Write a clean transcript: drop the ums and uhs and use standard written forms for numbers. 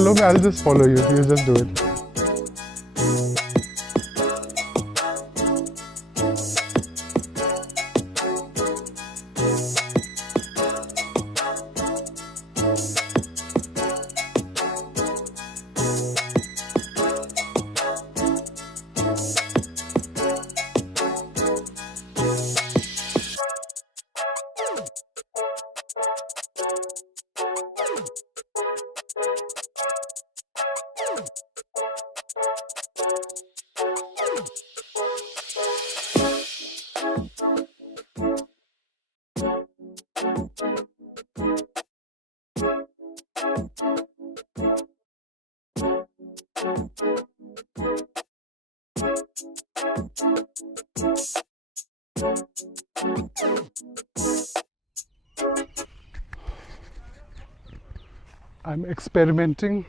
Follow me, I'll just follow you. You just do it. I'm experimenting